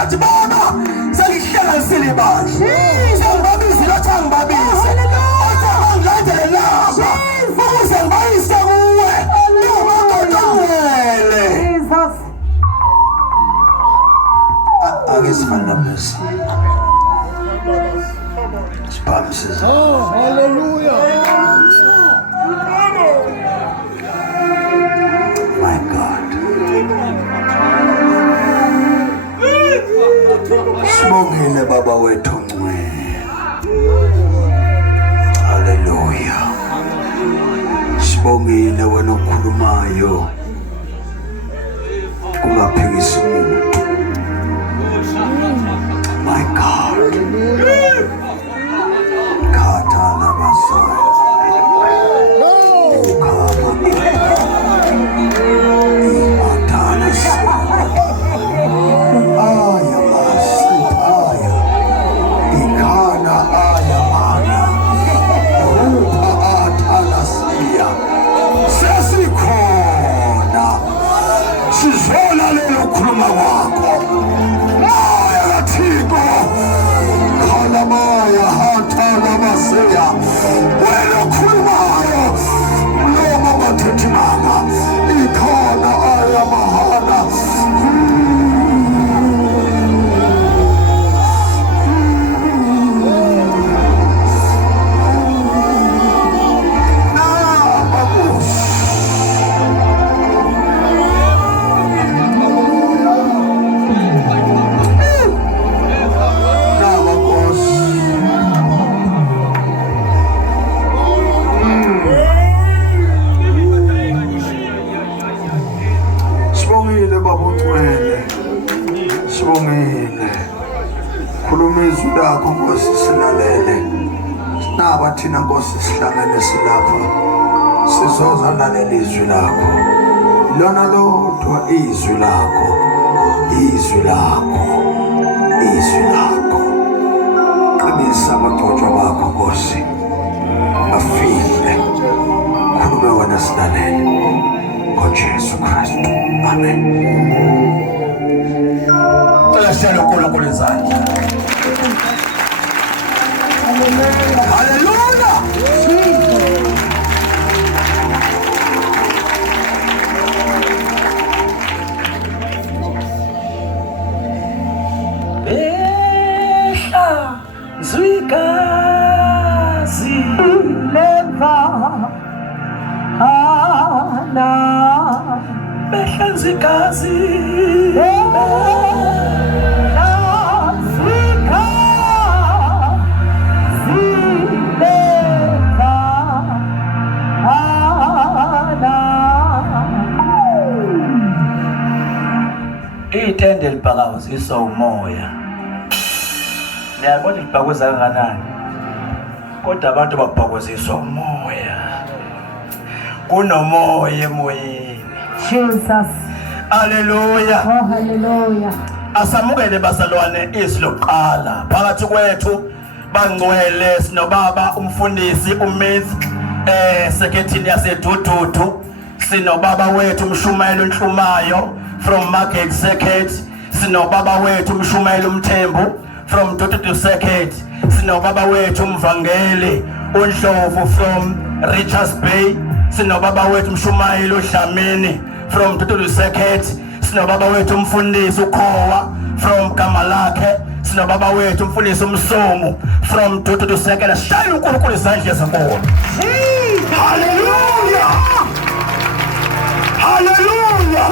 sathi baba sengihlanganisile ibandla sengibabizile lo thangibabise ngidlandele lapha ukuze ngibayise kuwe uMakodongcwele. Ake sifane lapha siphamisa. Oh, hallelujah. My God. Sibongile baba wethu ongcwele. Hallelujah. Sibongile wena okhulumayo kungaphikisi umuntu. My God. Khathala basaya. Sizola lelo khuluma kwakho moya kaThixo khalamaya hathala baseya wena khulumayo mlomo kathethimanga ikhona ayamahana lakho Nkosi silalele naba thina Nkosi sihlangene silapha sizoza lalela izwi lakho lona lodwa izwi lakho izwi lakho izwi lakho qinisa abagcotshwa bakho Nkosi afile khuluma wena silalele ngoJesu Kristu amen. Siyashela uNkulunkulu izandla. Hallelujah. Behla zwikazi leva ana behla zwikazi itende libhakaziswa umoya. Niyabona libhakuza kangakanani? Kodwa abantu babhakoziswa umoya. Kunomoya emoyeni. Jesus. Hallelujah. Oh, hallelujah. Asamukele bazalwane izwi lokuqala phakathi kwethu bangcwele sinobaba umfundisi uMiss sekethini yaseDududu, sinobaba wethu umshumayeli uNhlumayo from Market Circuit, sinobaba wethu umshumayeli uMthembu from Dududu Circuit, sinobaba wethu umvangeli uNdlovu from Richards Bay, sinobaba wethu umshumayeli uDlamini from Dududu Circuit, sinobaba wethu umfundisi uKhowa from Kamalakhe, sinobaba wethu umfundisi uMsomo from Dududu Circuit. Shaya uNkulunkulu izandla zankulu. Hallelujah. Hallelujah.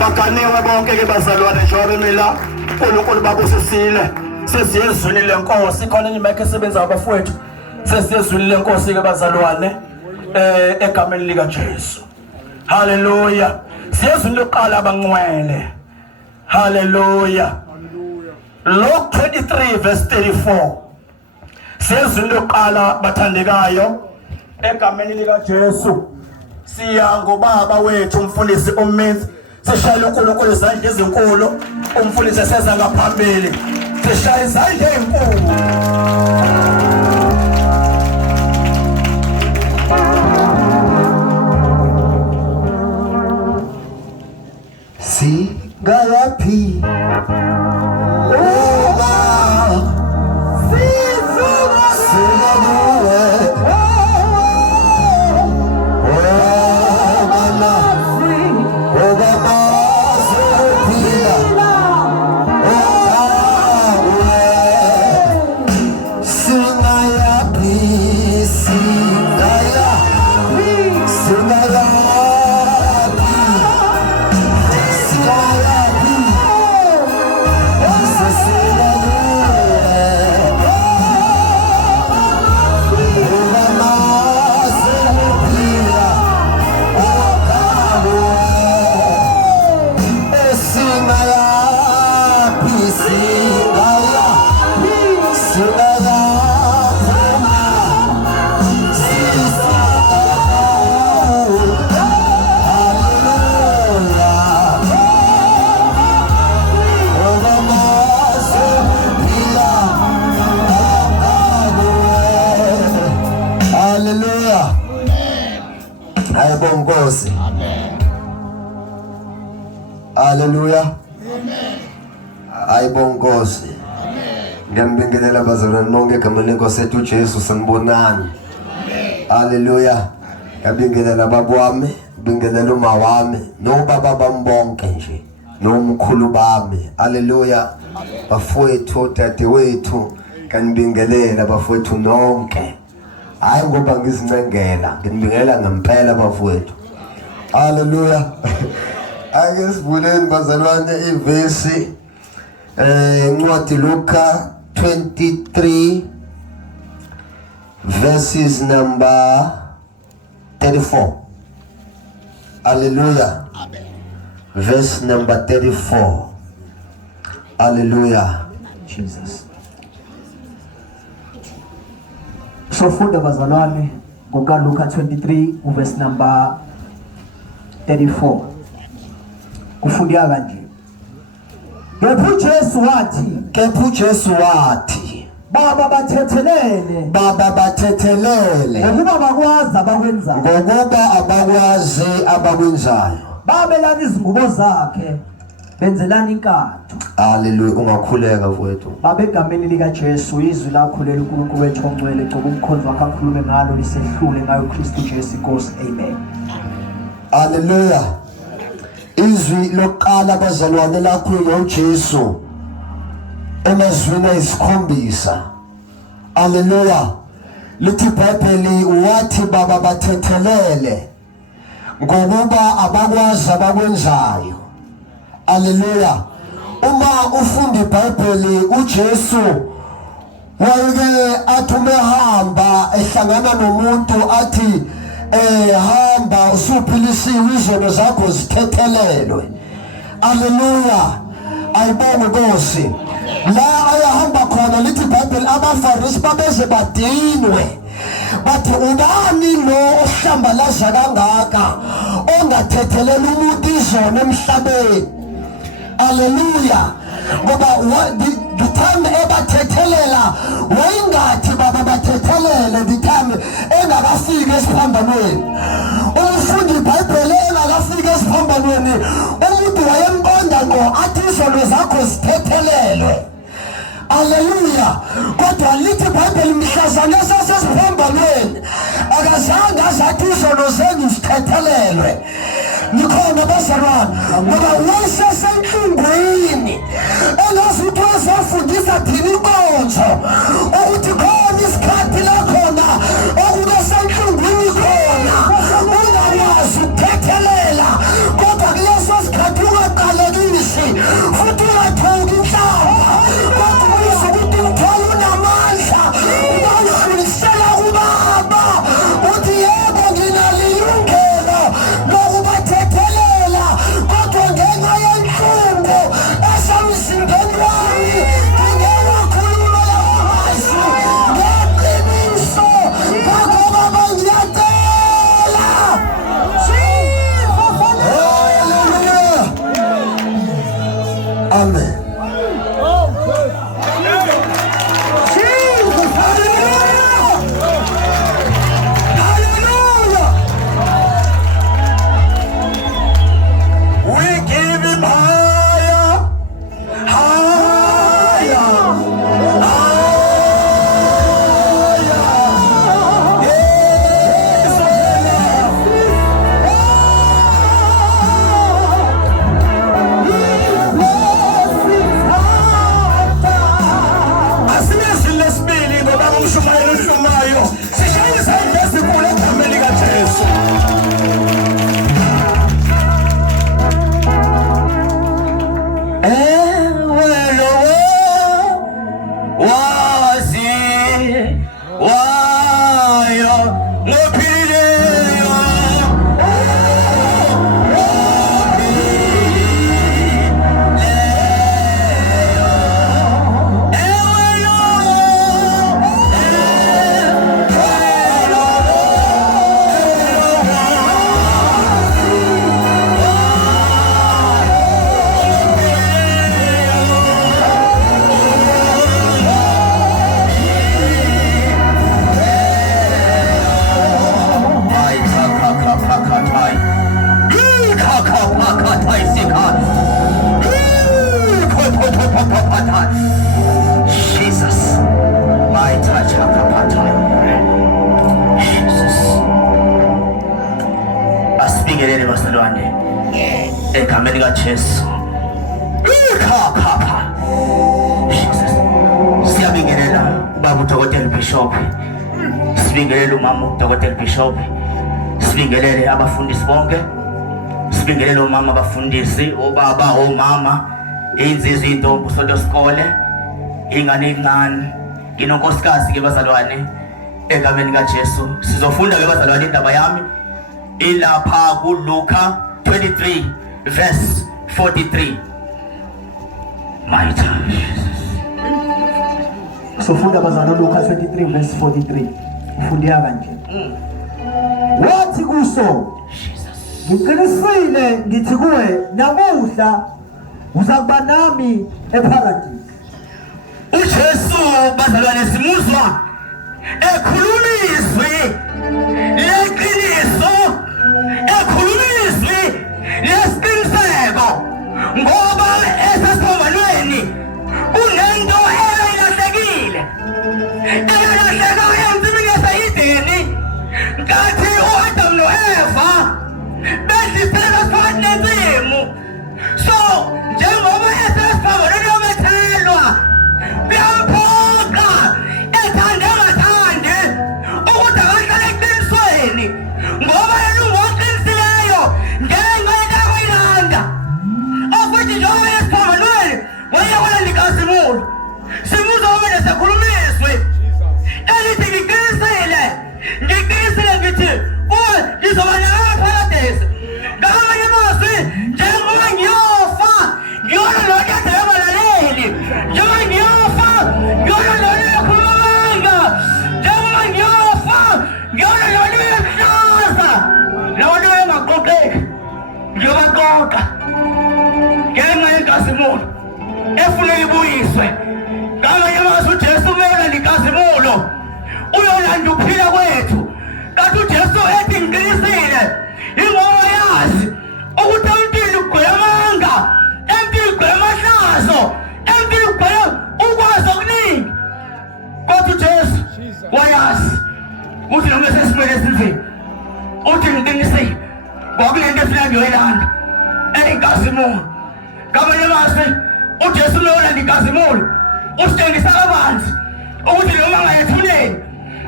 Bakaniwe bonke ke bazalwane njengoba mina uNkulunkulu babusisile sesiyezwini lenkosi khona imike esebenza abafowethu sesiyezwini lenkosi ke bazalwane egameni lika Jesu. Hallelujah. Siyezwini lokuqala abangcwele. Hallelujah. Luke 23 verse 34. Siyezwini lokuqala bathandekayo egameni lika Jesu. Siya ngobaba wethu umfundisi uMiss, sishaya uNkulunkulu izandla ezinkulu, umfundisi eseza ngaphambili, sishaya izandla ezinkulu. ngayaphi Nkosi. Haleluya. Ayibonge Nkosi. Ngiyambingelela bazalwane nonke egameni lenkosi ethu uJesu sanibonani. Haleluya. Ngiyabingelela bakwami, ngibingelela uma wami, nobaba bambonke nje, nomkhulu bami. Haleluya. Bafowethu, dadewethu, kanibingelela bafowethu nonke. Hayi ngoba ngizincengela, ngibingelela ngempela bafowethu. Haleluya. Ake sivuleni bazalwane ivesi incwadi Luka 23 verses number 34. Hallelujah. Amen. Verse number 34. Hallelujah. Jesus. Sofunda bazalwane ngoka Luka 23 verse number 34. Kufundika kanje. Kepha uJesu wathi Baba bathethelele ngokuba abakwazi abakwenzayo. Babelani izingubo zakhe benzelani inkatho. Haleluya. Ungakhuleka mfowethu. Baba egameni lika Jesu izwi lakho leli uNkulunkulu wethu ongcwele gcoba umkhonto wakhe akhulume ngalo lisehlule ngayo Kristu Jesu Nkosi. Amen. Haleluya. Izwi lokuqala bazalwane lakho uJesu emazwini ayisikhombisa. Haleluya. Lithi iBhayibheli wathi baba bathethelele ngokuba abakwazi abakwenzayo. Haleluya. Uma ufunda iBhayibheli uJesu wayeke athi umehamba ehlangana nomuntu athi hamba usuphilisiwe izono zakho zithethelelwe. Haleluya. Ayibonge Nkosi. La ayahamba khona lithi iBhayibheli abaFarisi babeze badinwe. Bathi ubani lo ohlambalaza kangaka ongathethelela umuntu izono emhlabeni. Haleluya. Ngoba the time ebathethelela wayingathi baba bathethelele the time engakafika esiphambanweni. Umfundi iBhayibheli engakafika esiphambanweni umuntu wayembonda ngo athi izono zakho zithethelelwe. Haleluya. Kodwa lithi iBhayibheli mhlazane sasesiphambanweni akazange azathi izono zenu zithethelelwe. Nikhona bazalwane ngoba wayesesenhlungwini engazi ukuthi wazofundisa thina inkonzo ukuthi khona isikhathi la khona okube senhlungwini khona ungakwazi ukuthethelela kodwa kuleso sikhathi ungaqalekisi futhi ungathoki inhlamba kodwa uyizwa ukuthi umthwalo unamandla uyadlulisela kubaba uthi yebo nginalo ilungelo lokubathethelela kodwa ngenxa yenhlungu esemzimbeni wami ngingewakhuluma lawo mazwi ngeqiniso ngakho baba ngiyacela. Hallelujah. Amen. Ewelo wazi wayo ngophilileyo Jesus, my touch, Jesus. Asibingelele basalwane egameni kaJesu. Jesus. Siyabingelela ubaba uDokotela Bishop. Sibingelele umama uDokotela Bishop. Sibingelele abafundisi bonke. Sibingelele umama abafundisi, obaba, omama, insizwe, intombi, usonto sikole, ingane encane, inonkosikazi ke bazalwane egameni kaJesu. Sizofunda ke bazalwane indaba yami ilapha kuLuka 23 verse 43. My time. Sofunda bazalwane Luka 23 verse 43. Ufundia kanje. Wathi kuso ngiqinisile ngithi kuwe namuhla uzakuba nami eparadise. uJesu bazalwane simuzwa ekhuluma izwi leqiniso, ekhuluma izwi lesiqiniseko, ngoba esesiphambanweni kunento eyayilahlekile, eyalahleka emzimini yaseyideni, nkathi uAdam noEva bedlisela phakathi nensimu. So njengoba esesiphambanweni yomethelwa kuyamphoqa ethande engathandi ukuthi akahlale eqinisweni, ngoba yena ungoqinisileyo ngenxa yento akuyilanda. Ofuthi njengoba esiphambanweni wayewona likazimulo simuzwa umene sekhuluma izwi elithi ngiqinisile ngithi ngizoba neparadise. Ngamanye amazwi njengoba ngiyofa ngiyona lona kade engalaleli, njengoba ngiyofa ngiyona lona ekhuluma amanga, njengoba ngiyofa ngiyona lona ehlaza, lona engaqoqeki ngiyobaqoqa ngenxa yenkazimulo efuna ibuyiswe. Ngamanye amazwi uJesu umela lenkazimulo uyolanda ukuphila kwethu, kanti uJesu ethi ngiqinisile ingoba yazi ukuthi empilweni kugcwele amanga, empilweni kugcwele amahlazo, empilweni kugcwele ukwazi okuningi. Kodwa uJesu wayazi ukuthi noma sesimele esinzima uthi ngiqinisile kwakunento efuna ngiyoyilanda eyinkazimulo. Ngamanye amazwi uJesu uyolanda inkazimulo usitshengisa kabanzi ukuthi noma ngayethuleni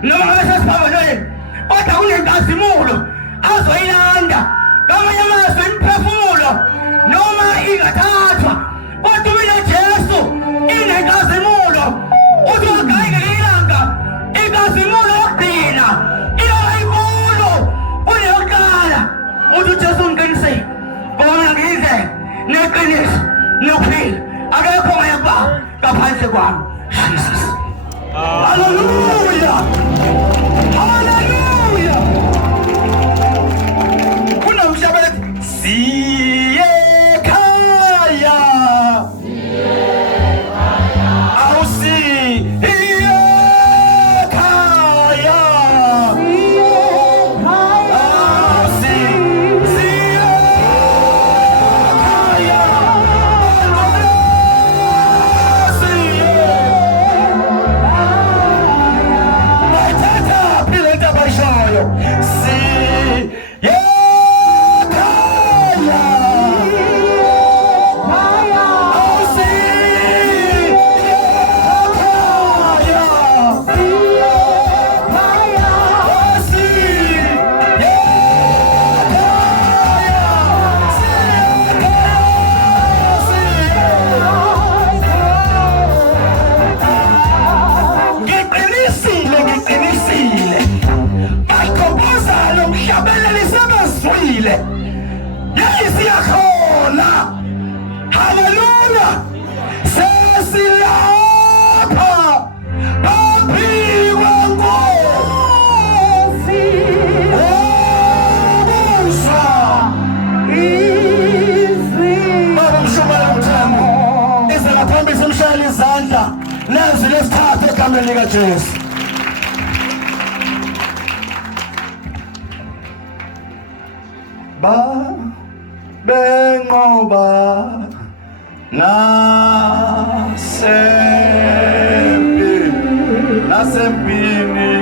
noma ngabe sesiphambanweni kodwa kunenkazimulo azoyilanda. Ngamanye amazwi imiphefumulo noma ingathathwa kodwa mina Jesu inenkazimulo. Uthi wagayike ilanga inkazimulo yokugcina iloba inkulu kuneyokuqala. Uthi uJesu ngiqinisile ngoba mina ngiyindlela neqiniso nokuphila, akekho ongayeba ngaphandle kwami. Jesus. Hallelujah. Hallelujah. Kunomshabathi siye ekhaya. Awusiye ekhaya. See, yeah, nezwi lesithathu egameni likaJesu. Benqoba nasempini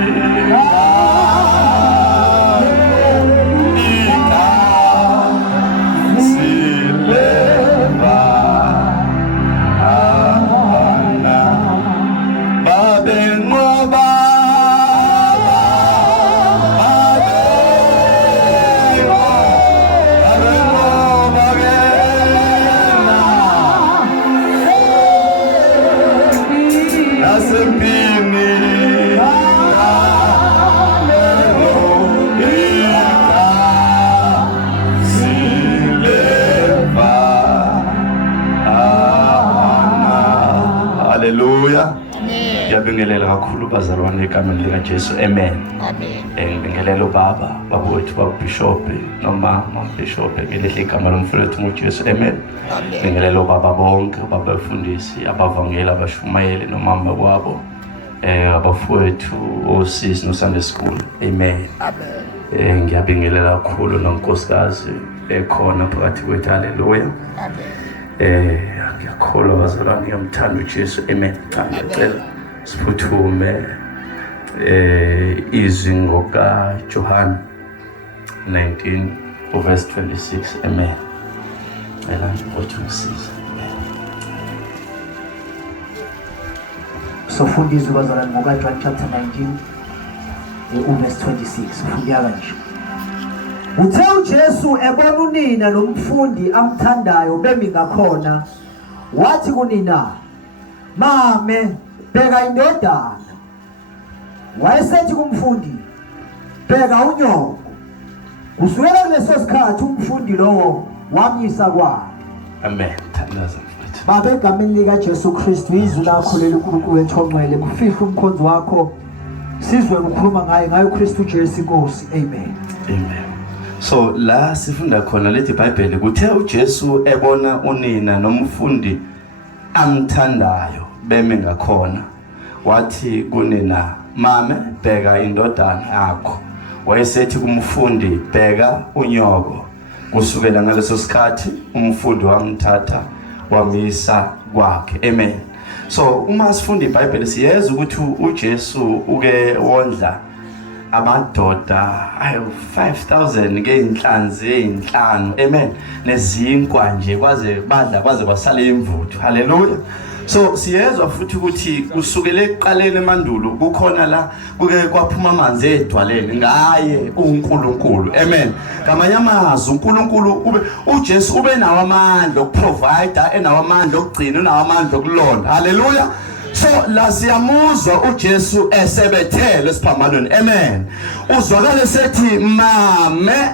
Hallelujah. Ngiyabingelela kakhulu bazalwane egameni likaJesu. Amen. Ngibingelela ubaba wethu babishop noma mabishop ngelihle igama lomfowethu uJesu. Amen. Ngibingelela ubaba bonke, abafundisi, abavangeli, abashumayeli nomama kwabo. Abafowethu osisi no Sunday school. Amen. Ngiyabingelela kakhulu nonkosikazi ekhona phakathi kwethu. Hallelujah. Ngiyakholwa bazalwane ngiyamthanda uJesu. Amen. Ngicela siphuthume izwi ngoka John 19 verse 26. Amen. Ngicela ngiphuthumisize. So funda izwi bazalwane ngoka John chapter 19 verse 26. Ufunda kanje. Uthe uJesu ebona unina nomfundi amthandayo bemi ngakhona, wathi kunina, "Mame, bheka indodana." Wayesethi kumfundi, "Bheka unyoko." Kusukela kuleso sikhathi umfundi lowo wamyisa kwakhe. Amen. Thandaza mfowethu. Baba, egameni likaJesu Kristu, izwi lakho leli uNkulunkulu wethonqele kufihle umkhonzo wakho, sizwe ukukhuluma ngayo uKristu Jesu Inkosi. Amen. Amen. So la sifunda khona lethi iBhayibheli, kuthe uJesu ebona unina nomfundi amthandayo beme ngakhona, wathi kunina, "Mame, bheka indodana yakho." Wayesethi kumfundi, "Bheka unyoko." Kusukela ngaleso sikhathi umfundi wamthatha wamisa kwakhe. Amen. So uma sifunda iBhayibheli siyeza ukuthi uJesu uke wondla amadoda ayo 5,000 ngeinhlanzi ezinhlanu. Amen. Nezinkwa nje kwaze badla kwaze kwasala imvuthu. Hallelujah. So siyezwa futhi ukuthi kusukela ekuqaleni emandulo kukhona la kuke kwaphuma amanzi edwaleni ngaye uNkulunkulu. Amen. Ngamanye amazwi uNkulunkulu uJesu ube nawo amandla okuprovider, enawo amandla okugcina, enawo amandla okulonda. Hallelujah. So la siyamuzwa uJesu esebethele esiphambanweni. Amen. Uzwakala sethi mame,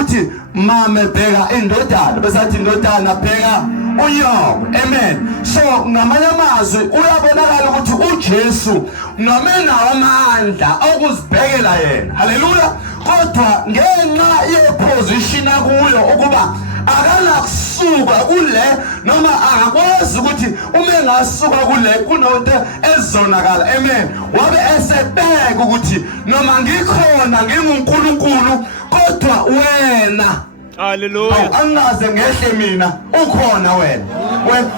uthi mame bheka indodana, besathi indodana bheka unyoko. Amen. So ngamanye amazwi uyabonakala ukuthi uJesu noma enawo amandla okuzibhekela yena. Hallelujah. Kodwa ngenxa yeposition akuyo ukuba akanakusuka kule noma akakwazi ukuthi uma engasuka kule kunonto ezonakala. Amen. Wabe esebeka ukuthi noma ngikhona nginguNkulunkulu kodwa wena, hallelujah, angaze ngehle mina, ukhona wena.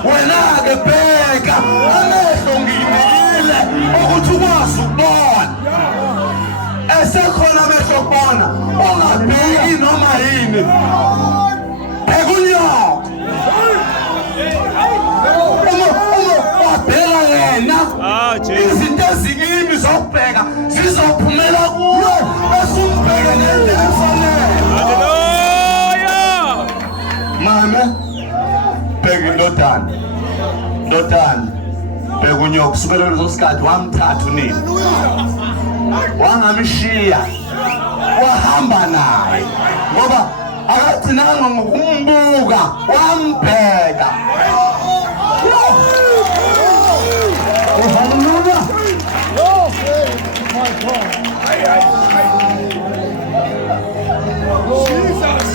Wena ke bheka amehlo ngiyimekile ukuthi ukwazi ukubona. Esekhona amehlo okubona, ungabheki noma yini. Bekunyoko. Wabheka yena. Izinto ezikimi zokubheka zizophumela kuwe esumbheke nelefanele. Hallelujah. Mama, bheka indodana. Indodana. Bheka unyoko. Kusukela leso sikhathi wamthatha unina. Wangamshiya. Wahamba naye. Ngoba akathinanga ngokumbuka, wambheka. Hallelujah. Jesus.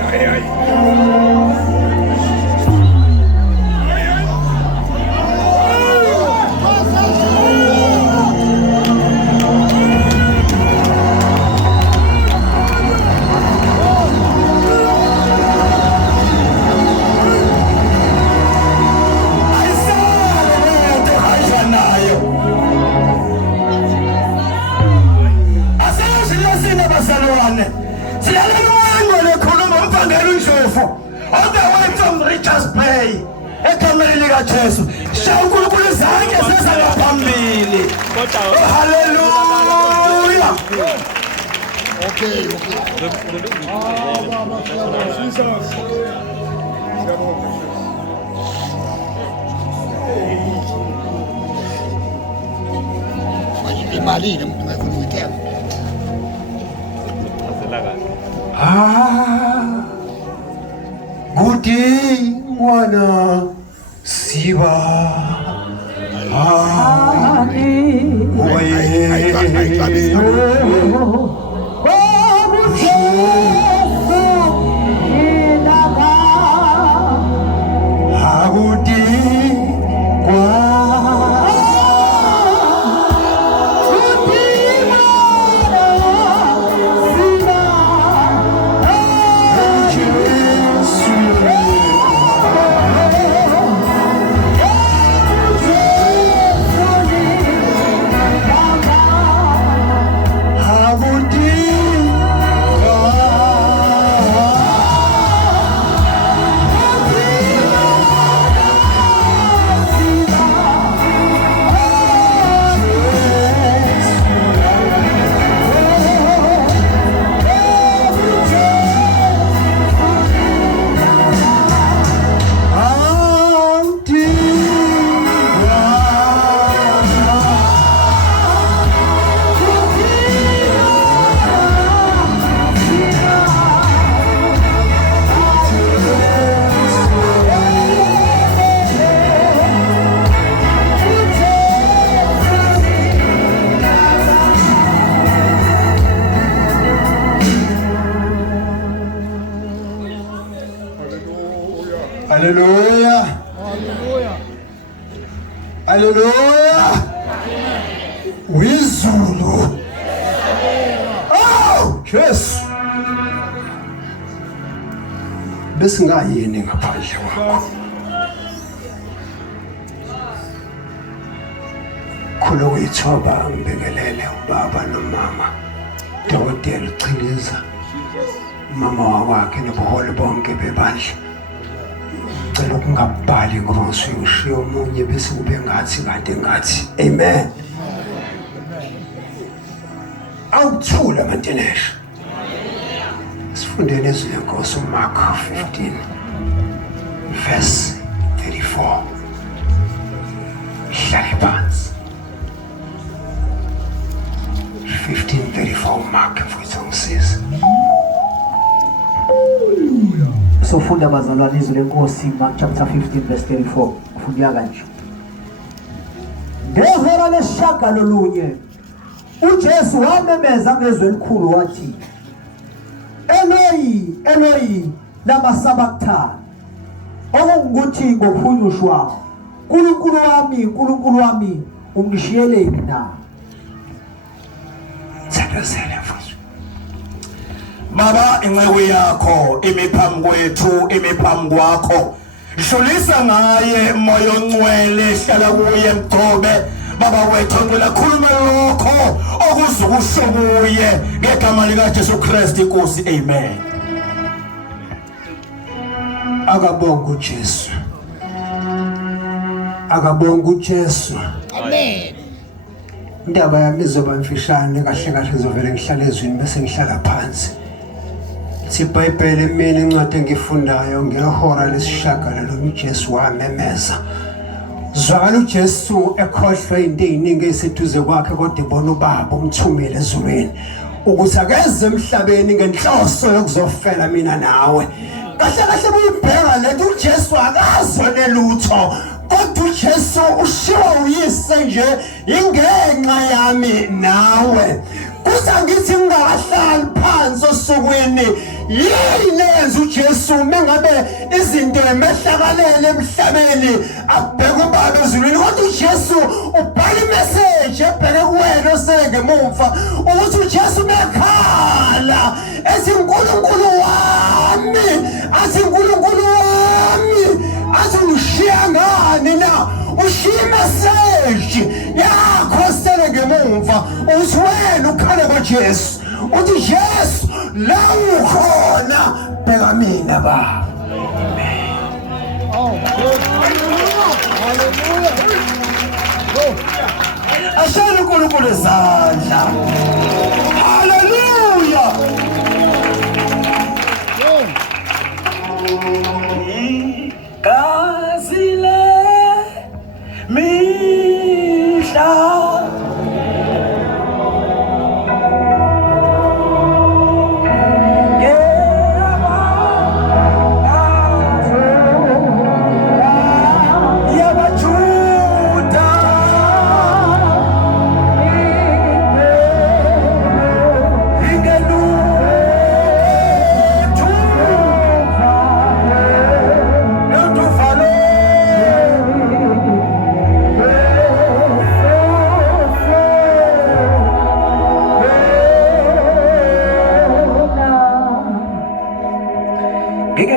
Hallelujah. bazalwane silalela umoya lekhuluma umphangela uNdlovu all the way from Richards Bay egameni likaJesu shawu uNkulunkulu izange sesangaphambili haleluya Okay. Imalini ngifuna ukuthenga. Kudingwana siba Hallelujah. Hallelujah. Wizulu. Oh, yes. Besingayini ngaphandle kwakho. Khona uyithoba ngibekelele ubaba nomama. Dokotela uChiliza. Mama wakwakhe nobuholi bonke bebandla. Cela ukungabhali ngoba ngisuye omunye bese kube ngathi kade ngathi amen. Awuthula mantenesha. Sifundeni izwi lenkosi uMark 15 verse 34. Hlale phansi. 15:34 Mark mfuthu ngisiza. Sofunda bazalwane izwi lenkosi Mark chapter 15 verse 34 kufundeka kanje. Ngehora lesishagalolunye uJesu wamemeza ngezwi elikhulu wathi Eloi Eloi lama sabachthani okungukuthi ngokuphunyushwa Nkulunkulu wami ungishiyeleni na. Thakazela mfuthu. Baba inceku yakho imiphambi kwethu imiphambi kwakho dlulisa ngaye moya ongcwele hlala kuye mgcobe baba wethu ngicela khuluma lokho okuzukusho kuye ngegama lika Jesu Kristu inkosi amen. Akabonga uJesu. Akabonga uJesu. Amen. Indaba yami izoba mfishane kahle kahle izovela ngihlale ezwini bese ngihlala phansi. Sibayibhele mina incwadi engifundayo ngehora lesishagalolunye uJesu wamemeza. Zwakala uJesu ekhohlwa into eziningi eziseduze kwakhe kodwa ibona ubaba umthumile ezulwini ukuthi akeze emhlabeni ngenhloso yokuzofela mina nawe. Kahle kahle buyibheka lento uJesu akazone lutho kodwa uJesu ushiwa uyise nje ingenxa yami nawe. Kuthi ngithi ngingakahlali phansi osukwini yini yenza uJesu mengabe izinto emehlakalele emhlabeni abheka ubaba ezulwini kodwa uJesu ubhala imessage ebheke kuwena osengemuva ukuthi uJesu bekhala ethi uNkulunkulu wami athi ushiya ngani na ushiya imessage yakho sele ngemuva uthi wena ukhale kwaJesu uthi Yesu la ukhona bheka mina Baba. Ashaya uNkulunkulu izandla. Hallelujah. Kazile mihla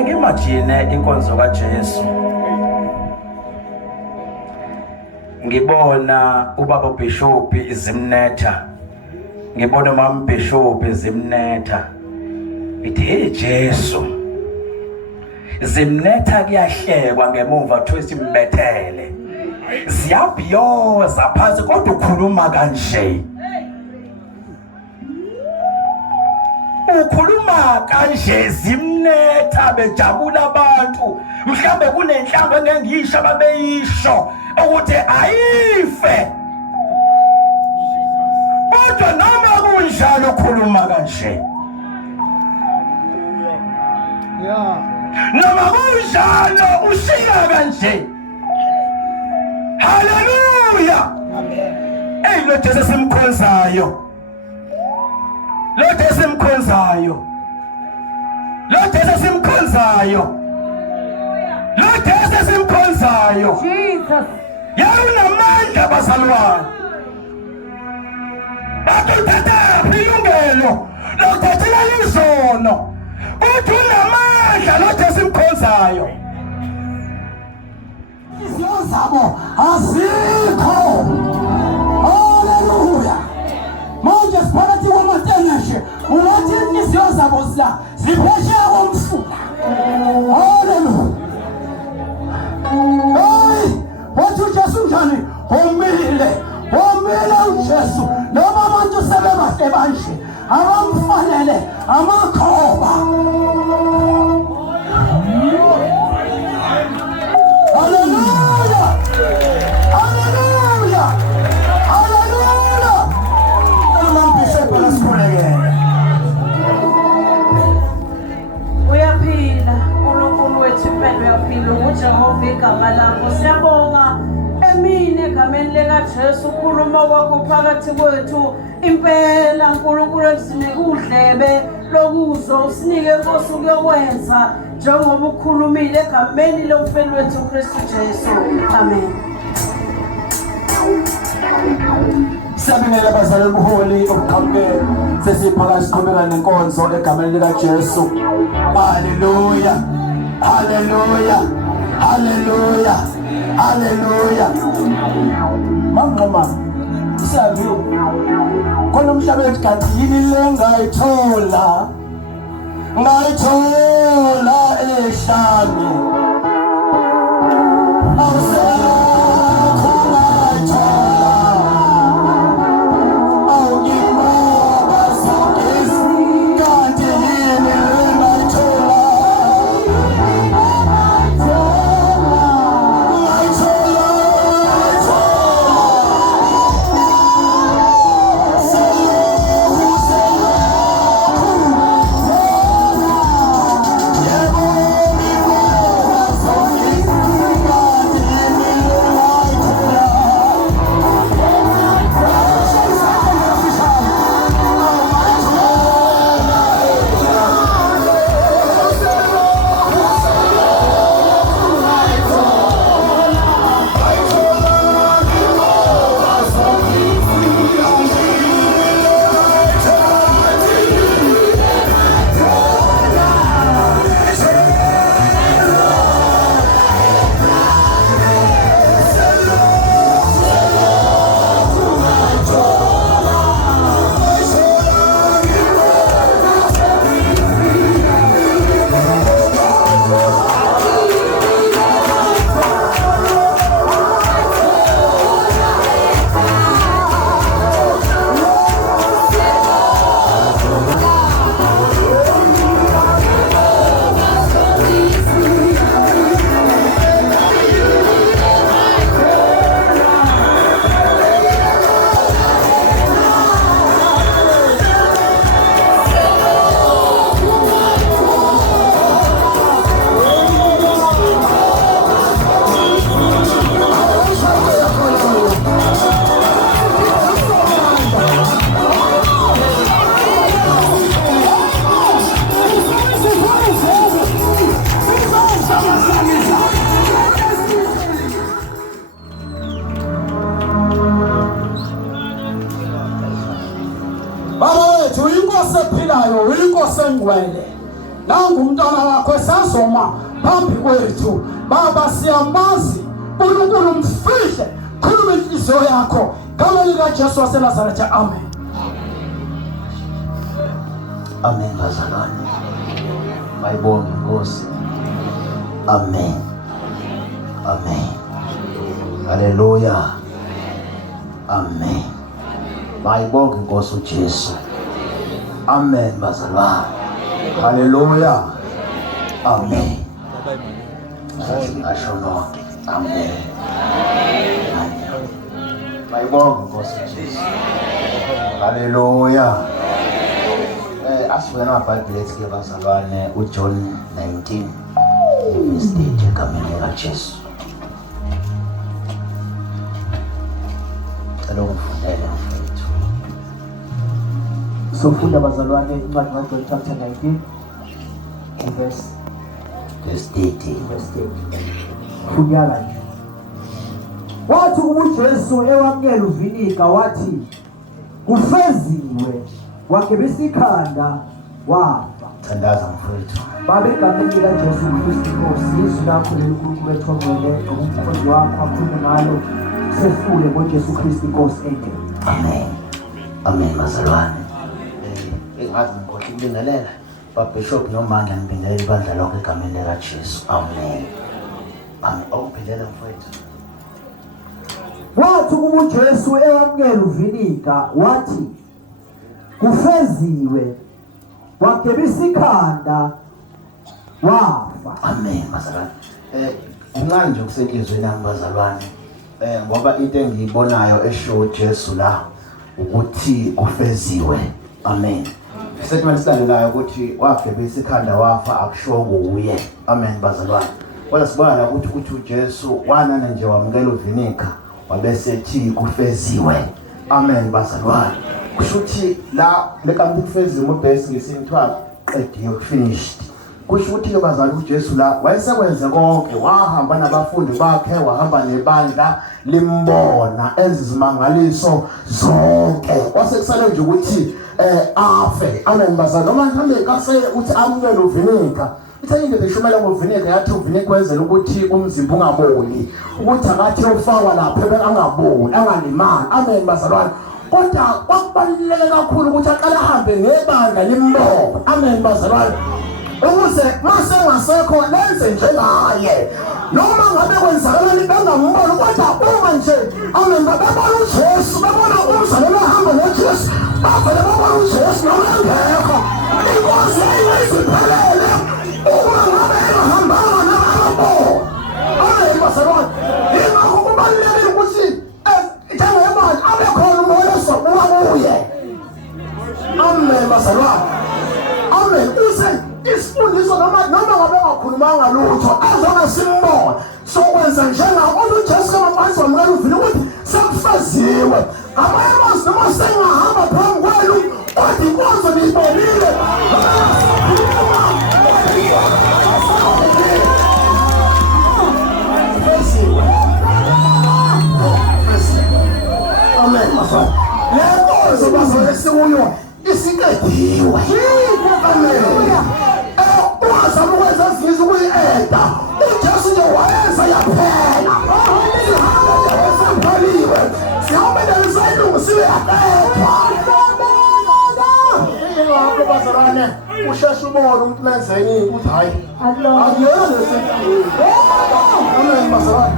ngimagine inkonzo kaJesu. Ngibona ubaba uBishop izimnetha. Ngibona umama Bishop izimnetha. Ithi hey Jesu. Zimnetha kuyahlekwa ngemuva twist imbethele. Ziyabhiyoza phansi kodwa ukhuluma kanje. Ukhuluma kanje zimnetha bejabula abantu mhlambe kunenhlamba engengiyisho babeyisho ukuthi ayife kodwa noma kunjalo ukhuluma kanje noma kunjalo ushiya kanje. Hallelujah. Amen. Lo Jesu simkhonzayo. Lo Jesu simkhonzayo. Lo Jesu simkhonzayo. Lo Jesu simkhonzayo. Jesus. Yawunamandla bazalwane. Batuthatha ilungelo lokuthathela izono. Uthi unamandla lo Jesu simkhonzayo. Izio zabo azikho. Hallelujah. Manje siphakathi kwamatengashe unathi izio zabo zila ziphesheya komfula. Hallelujah. Hey, wathi uJesu njani? Umile uJesu noma abantu sebebahle banje abamfanele amakhoba. Hallelujah. Hallelujah. Hallelujah. Bishop lasikhulekela. Uyaphila uNkulunkulu wethu impela uyaphila uJehova igama lakho siyabonga emini egameni likaJesu ukhuluma kwakho phakathi kwethu impela uNkulunkulu usinike udlebe lokuzwa usinike Nkosi ukuyokwenza njengoba ukhulumile egameni lomfeni wethu uKristu Jesu amen. Siyabingelela abazali ubuholi obuqhamuke sesiphakathi siqhubeka nenkonzo egameni likaJesu. Hallelujah. Hallelujah. Hallelujah. Hallelujah. Mama siyabiyo khona umhlabeni kanti yini le ngayithola ehlani ophilayo uyinkosi engcwele nangumntwana wakho esazoma phambi kwethu Baba siyamazi uNkulunkulu mfihle khuluma inhliziyo yakho ngama likaJesu waseNazaretha amen. Amen bazalwane. Mayibonge Nkosi. Amen. Amen. Haleluya. Amen. Mayibonge Nkosi uJesu. Amen bazalwane. Haleluya. Amen. Asho nonke. Amen. Mayibonge Nkosi uJesu. Haleluya. Asifuna amabhayibheli ethi ke bazalwane uJohn 19 verse 8 egameni likaJesu. Ngifundele mfethu. Sofunda bazalwane incwadi kaJohn chapter 19 verse 8. Funyala nje. Wathi uJesu ewamukela uVinika wathi kufeziwe wakebisikhanda wafa. Thandaza mfethu. Babe egameni likaJesu Kristu Nkosi izwi lakho leNkulunkulu ethongcwele ngomkhosi wakho akhulume ngalo sefule ngoJesu Kristu Nkosi ende. Amen. Amen bazalwane. Engazi ngikhohle ukubingelela baBishop noMandla ngibingelela ibandla lonke egameni likaJesu. Amen. Amen. Awuphelele mfethu. Wathi uJesu ewamukela uVinika wathi kufeziwe wakebisikhanda wafa. Amen bazalwane. Uncane nje ukusenhlizweni nami bazalwane. Ngoba into engiyibonayo esho uJesu la ukuthi kufeziwe. Amen. Statement silandelayo ukuthi wakebisikhanda wafa akusho nguye. Amen bazalwane. Kodwa sibona la ukuthi uJesu wanana nje wamukela uVinika wabesethi kufeziwe. Amen bazalwane. Kushuthi la lekambi kufeziwe ubhesi ngesintwa qediwe finished. Kushuthi ke bazalwane uJesu la wayesekwenze konke wahamba nabafundi bakhe wahamba nebandla limbona ezizimangaliso zonke. Kwasekusale nje ukuthi afe. Amen bazalwane. Noma mhlambe kasele uthi amukele uVinika ithayinde beshumela ngoVinika yathi uVinika wenzela ukuthi umzimba ungaboli ukuthi akathi ufakwa lapha angaboli angalimali. Amen bazalwane. Kodwa kwakubaluleke kakhulu ukuthi aqala ahambe ngebandla limbona. Amen bazalwane. Ukuze mase ngasekho lenze njengaye. Noma ngabe kwenzakala libangambona kodwa uma nje amen babona uJesu babona umzalelo ohamba noJesu bavele babona uJesu nolangekho. Inkosi ayiziphelele. Uma ngabe ehamba nabo. Amen bazalwane. Ingakho kubalulekile ukuthi njengemali abe khona umoya sokuwabuye. Amen bazalwane. Amen. Use isifundiso noma ngabe ngakhulumanga lutho azona simbona sokwenza njengawo uJesu kamaqansi wamukela uvile ukuthi sekufaziwe. Abayamazi noma sengahamba phambi kwenu kodwa inkonzo niyibonile. Amen bazalwane. Lenkonzo bazalwane esikuyo isikediwe. Haleluya. Ungazama ukwenza izizwe ukuyi-eda. uJesu nje wayenza yaphela. Sihambeliwe. Sihambele sayilungisiwe yaqedwa. Ingakho bazalwane usheshe ubone ukuthi menzeni ukuthi hayi. Akuyona lesenhlizweni. Amen bazalwane.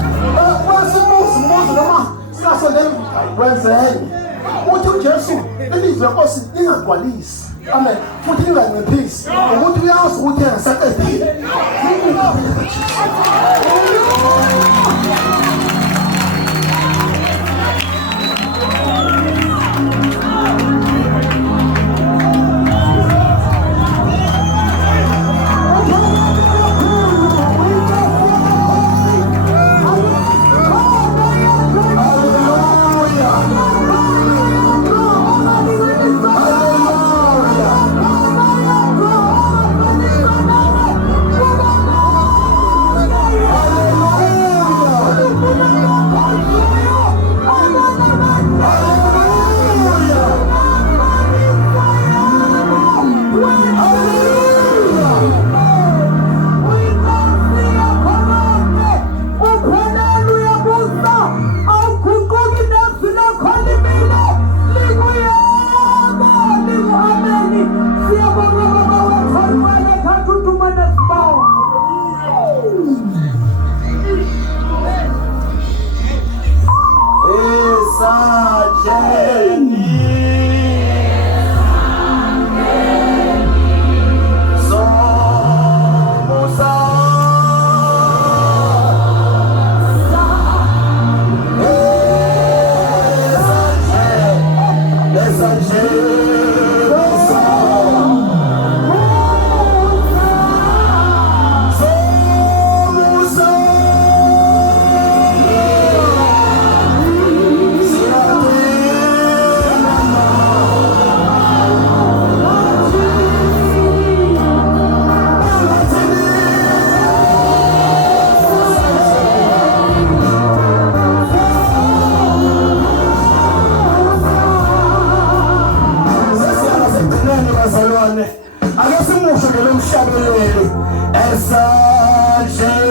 Wasimuzi noma sikasondela wenzeni. Uthi uJesu ilizwe Nkosi lingagcwalisi. Amen. Futhi linganciphisi. Ukuthi uyazi ukuthi engasaqedile. ake simusho ke lo mhlabeleli esandleni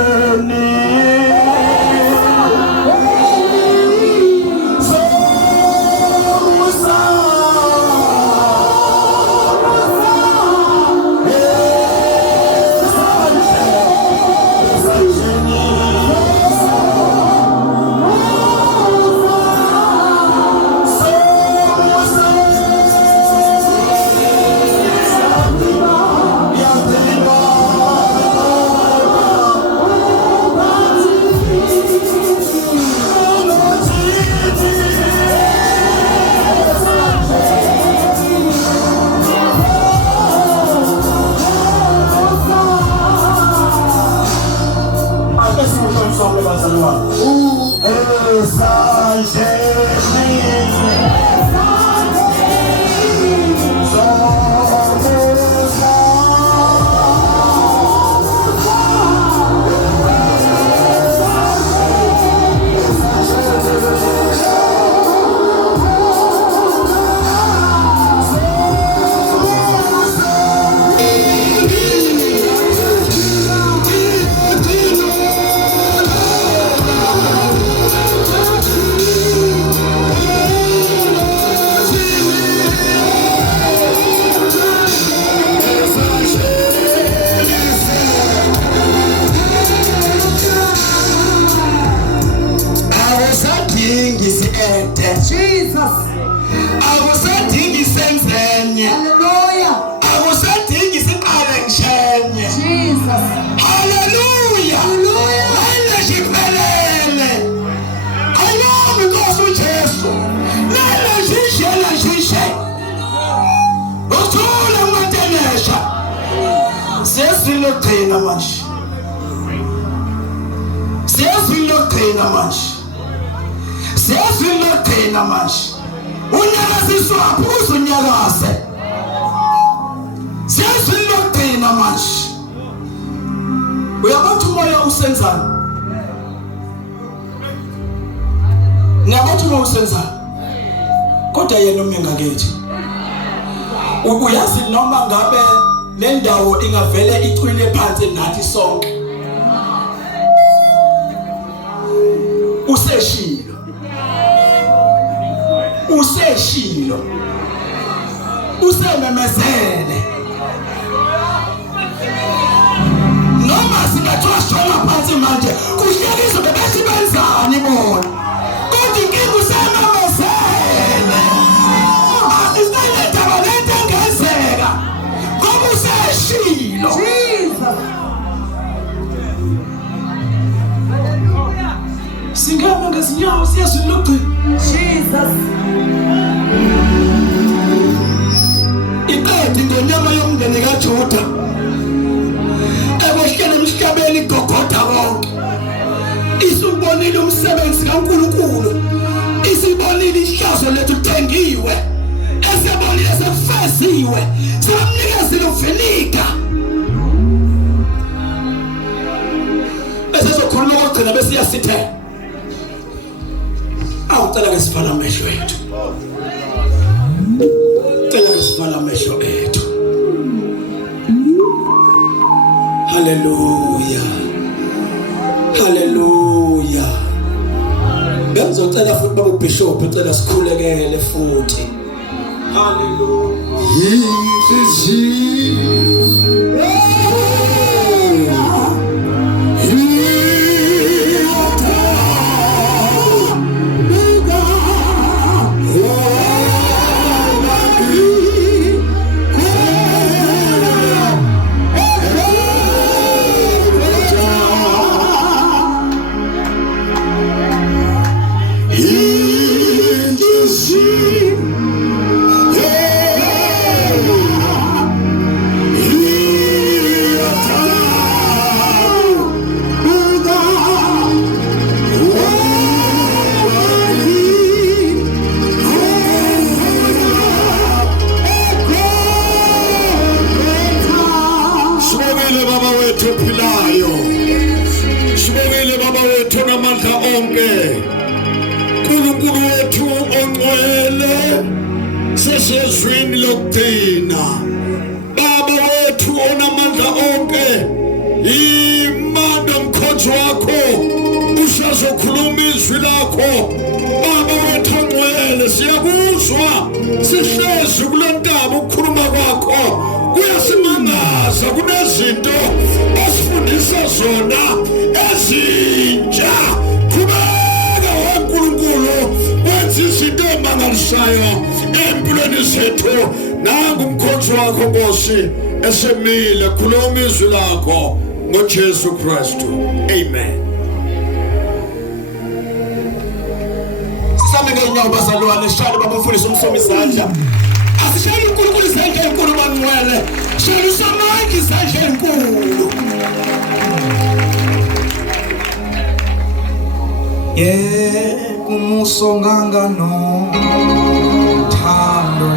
kodwa yena umengakethi uyazi noma ngabe le ndawo ingavele icwile phansi nathi sonke useshilo usememezele noma singathwashona phansi manje kuhlekisa bebethi benzani bona kodwa inkinga usememezele asisayile tabalete ngezeka ngoba useshilo singama ngezinyawo siyazilugcina Jesus iqedi ngenyama yomndeni kaJuda ebehlele emhlabeni igogotha konke isubonile umsebenzi kaNkulunkulu isibonile ihlazo lethu thengiwe esebonile sefesiwe samnikezile uvinika esezokhuluma kokugcina bese yasithe awucela ke sivala amehlo ethu cela ke sivala amehlo ethu haleluya haleluya bengizocela futhi baba ubishop ucela sikhulekele futhi haleluya uNkulunkulu wethu ongcwele sesezwini lokugcina baba yonke imando mkhonto wakho usazokhuluma izwi lakho baba wethu ongcwele siyakuzwa sihlezi kulentaba ukukhuluma kwakho kuyasimangaza kunezinto esifundisa zona ezintsha qhubeka weNkulunkulu wenza izinto emangalisayo empilweni zethu nangu umkhonto wakho Nkosi esemile khuluma izwi lakho ngoJesu Kristu amen. Sisame ngeenyawo bazalwane shali baba mfundisi umsomi izandla asishayile uNkulunkulu izandla enkulu bangcwele shali usamandla izandla enkulu umuso ngangano thando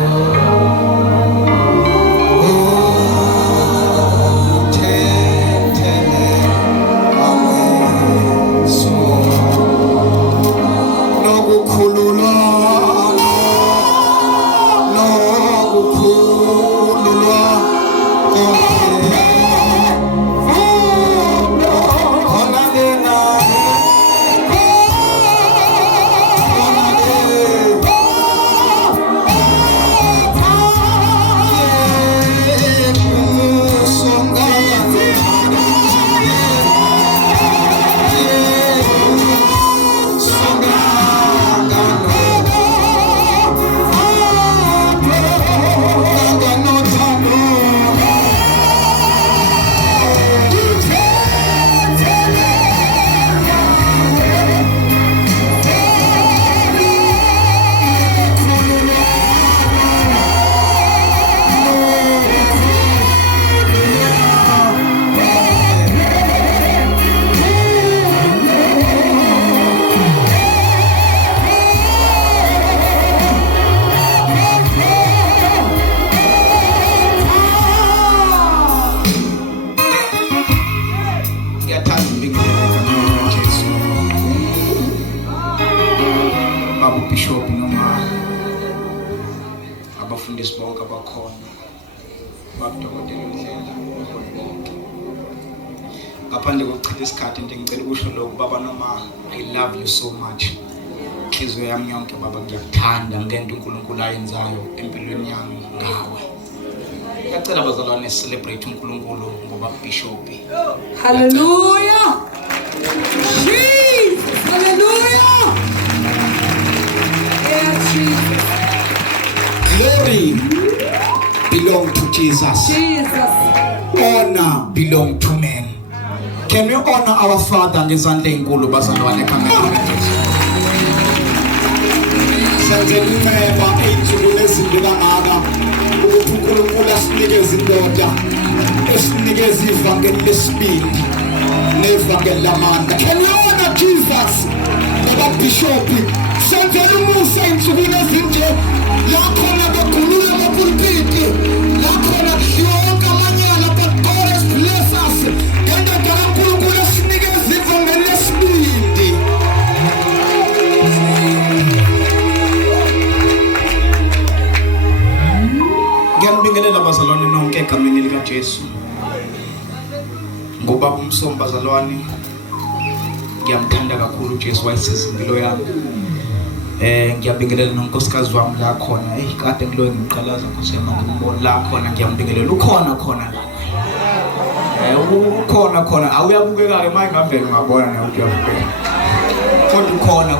Bishop noma abafundisi bonke abakhona babudokotela Mdlela ngaphandle kokuchitha isikhathi into engicela ukusho lokho baba noma I love you so much inhliziyo yami yonke baba ngiyakuthanda ngento uNkulunkulu ayenzayo empilweni yami ngawe ngiyacela bazalwane celebrate uNkulunkulu ngoba Bishop hallelujah Jesus hallelujah. Glory belong to Jesus. Jesus. Honor belong to men. Can we honor our Father ngezandla enkulu bazalwane ekhaya? Senze umema einsuku lezinto kangaka ukuthi uNkulunkulu asinikeze indoda esinikeze ivangeli lesibili nevangeli lamandla. Can we honor Jesus? Baba Bishop senze umusa einsuku lezinto la khona bekhulula amapulpiti la khona yonke amanyala but God has blessed us and uNkulunkulu asinikeze ivangeli lesibili. Ngiyabingelela bazalwane nonke egameni lika Jesu. Ngoba umsomi bazalwane ngiyamthanda kakhulu uJesu wayisiza impilo yami. Ngiyabingelela nonkosikazi wami la khona kade ngiloye ngiqalaza kusema ngimbona la khona ngiyambingelela ukhona khona awuyabukeka ke manje ngavela ungabona na ukuthi uyabukeka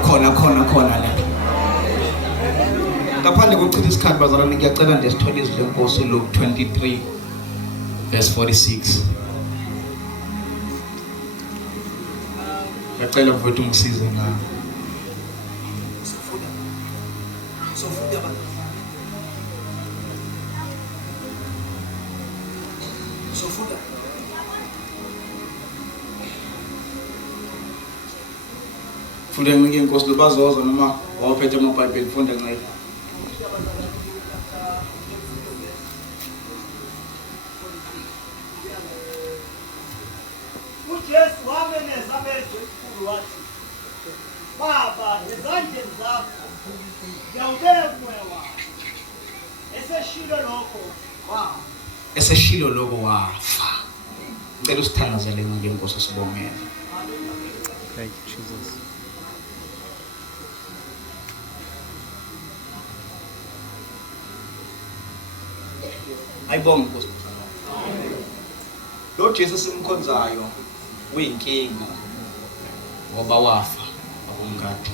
kodwa khona la ngaphandle kokuchitha isikhathi bazalwane ngiyacela nje sithole izwi lenkosi Luke 23 verse 46 ngiyacela mfowethu ungisize ngayo funda ngenkosi lobazoza noma waphethe amabhayibheli funda ngayo uJesu wameneza bezwe ikhulu wathi Baba ezandleni zakho ngiyawubeka umoya wakho eseshilo lokho wafa Ngicela usithandazele ngeke Nkosi sibongele. Thank you, Jesus. Ayibonge Nkosi. Lo Jesu simkhonzayo uyinkinga ngoba wafa akungadi.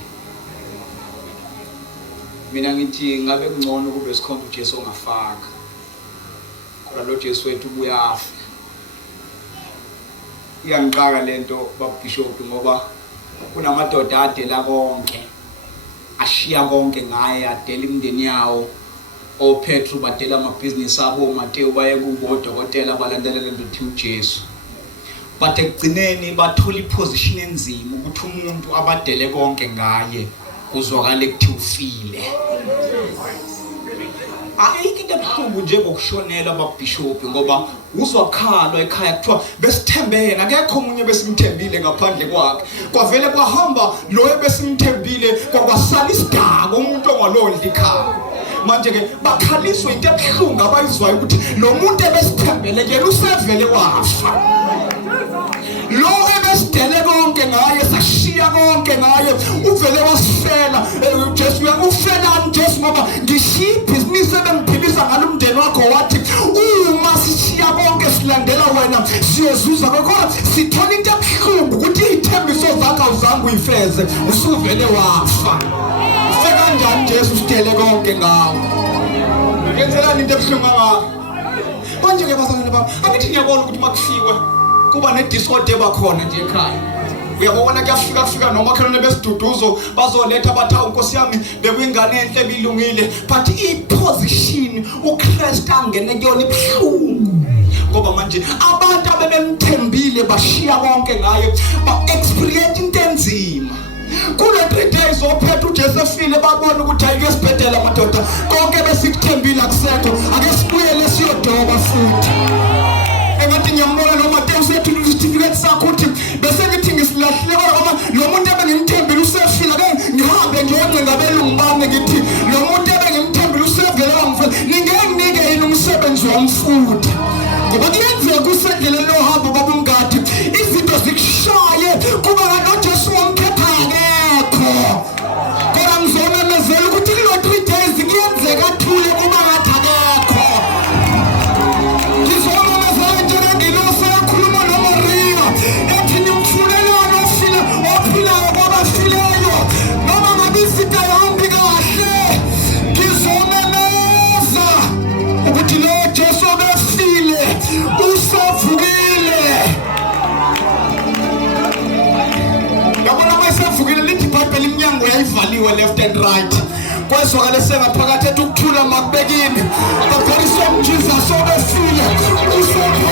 Mina ngithi ngabe kungcono kube sikhonza uJesu ongafaka. Kodwa lo Jesu wethu ubuyafa. Iyangiqaka lento babishop ngoba kunamadoda adela konke. Ashiya konke ngaye adela imndeni yawo. OPetro badela amabhizinisi abo, Mateo baye kubo odokotela balandela lento thi uJesu. But ekugcineni bathola iposition enzima ukuthi umuntu abadele konke ngaye uzwakale kuthi ufile. Ayikho into ebuhlungu nje ngokushonela ababishop ngoba uzwakhala ekhaya kuthiwa besithembene akekho umunye besimthembile ngaphandle kwakhe. Kwavele kwahamba lo ebesimthembile kwakwasala isidako umuntu ongalondla ikhaya. Manje ke bakhaliswa into ebuhlungu abayizwayo ukuthi lo muntu ebesithembele yena usevele wafa. Lo ebesidele konke ngaye sashiya konke ngaye uvele wasifela. Jesu uyakufelani Jesu ngoba ngishiya ibhizinisi ebengiphiliswa ngalo umndeni wakho wathi uma sishiya konke silandela wena siyozuza kodwa sithola into ebuhlungu ukuthi izithembiso zakho awuzange uyifeze usuvele wafa. Kanjani Jesu sidele konke ngawo. Ngenzela into ebuhlungu ngakho. Manje ke bazalwane bami, angithi ngiyabona ukuthi makufiwe kuba nediscord ebakhona nje ekhaya. Uyabona kuyafika noma khelone besiduduzo bazoletha bathi Nkosi yami bekuyingane enhle ebilungile but iposition uChrist angene kuyona ibuhlungu. Ngoba manje abantu abebemthembile bashiya konke ngaye ba experience into enzima. Kule 3 days ophethe uJesu efile babona ukuthi ayike sibhedela amadoda konke besikuthembile akusekho ake sibuyele siyodoba futhi. Engathi ngiyambona lo Mateo sethu certificate sakho uthi bese ngithi ngisilahlile ngoba lo muntu ebengimthembile usefile ake ngihambe ngiyoncenga belungu bami ngithi lo muntu ebengimthembile usevele wangifela ningeke nginike yini umsebenzi wamfuthi ngoba kuyenzeka usendleleni lohamba babungadi izinto zikushaye kuba ngalo Jesu wamkhetha akekho. Kodwa ngizomemezela ukuthi kulo 3 days kuyenzeka athule kuba ngathi akekho. Ngizomemezela nje ngilosa yakhuluma noMaria ethi nimfunelana ofile ophilayo kwabafileyo noma ngabe isita yahambi kahle. Ngizomemeza ukuthi lo Jesu obefile usavukile. Yabona wesevukile lithi iBhayibheli iminyango yayivaliwe left and right. Kwezwakale sengaphakathi ethi ukuthula makubekini. The voice of Jesus obefile usavukile.